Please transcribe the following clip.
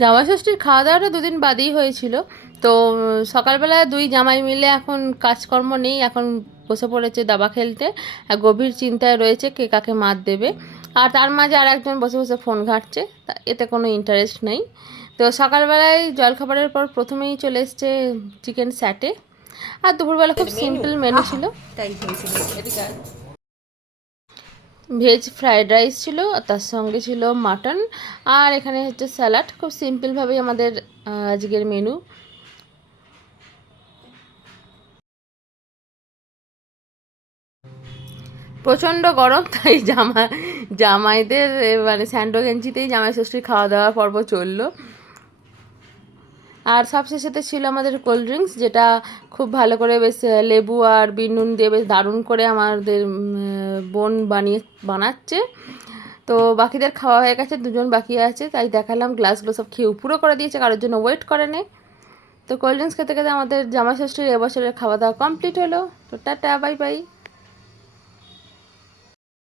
জামাই ষষ্ঠীর খাওয়া দাওয়াটা দুদিন বাদেই হয়েছিল। তো সকালবেলা দুই জামাই মিলে এখন কাজকর্ম নেই, এখন বসে পড়েছে দাবা খেলতে, আর গভীর চিন্তায় রয়েছে কে কাকে মাত দেবে। আর তার মাঝে আর একজন বসে বসে ফোন ঘাঁটছে, এতে কোনো ইন্টারেস্ট নেই। তো সকালবেলায় জলখাবারের পর প্রথমেই চলে এসছে চিকেন স্যাটে, আর দুপুরবেলা খুব সিম্পল মেনু ছিল। তাই হয়েছিল এদিকে। ভেজ ফ্রায়েড রাইস ছিল, আর তার সঙ্গে ছিল মাটন, আর এখানে হচ্ছে স্যালাড। খুব সিম্পলভাবেই আমাদের আজকের মেনু। প্রচণ্ড গরম, তাই জামাইদের মানে স্যান্ডো গেঞ্জিতেই জামাই ষষ্ঠীর খাওয়া দাওয়ার পর্ব চললো। আর সবশেষেতে ছিল আমাদের কোল্ড ড্রিঙ্কস, যেটা খুব ভালো করে বেশ লেবু আর বিট নুন দিয়ে বেশ দারুণ করে আমাদের বোন বানাচ্ছে। তো বাকিদের খাওয়া হয়ে গেছে, দুজন বাকি আছে, তাই দেখালাম। গ্লাসগুলো সব খেয়ে পুরো করে দিয়েছে, কারোর জন্য ওয়েট করে নেই। তো কোল্ড ড্রিঙ্কস খেতে খেতে আমাদের জামাই ষষ্ঠীর এবছরের খাওয়া দাওয়া কমপ্লিট হলো। তো টাটা, বাই বাই।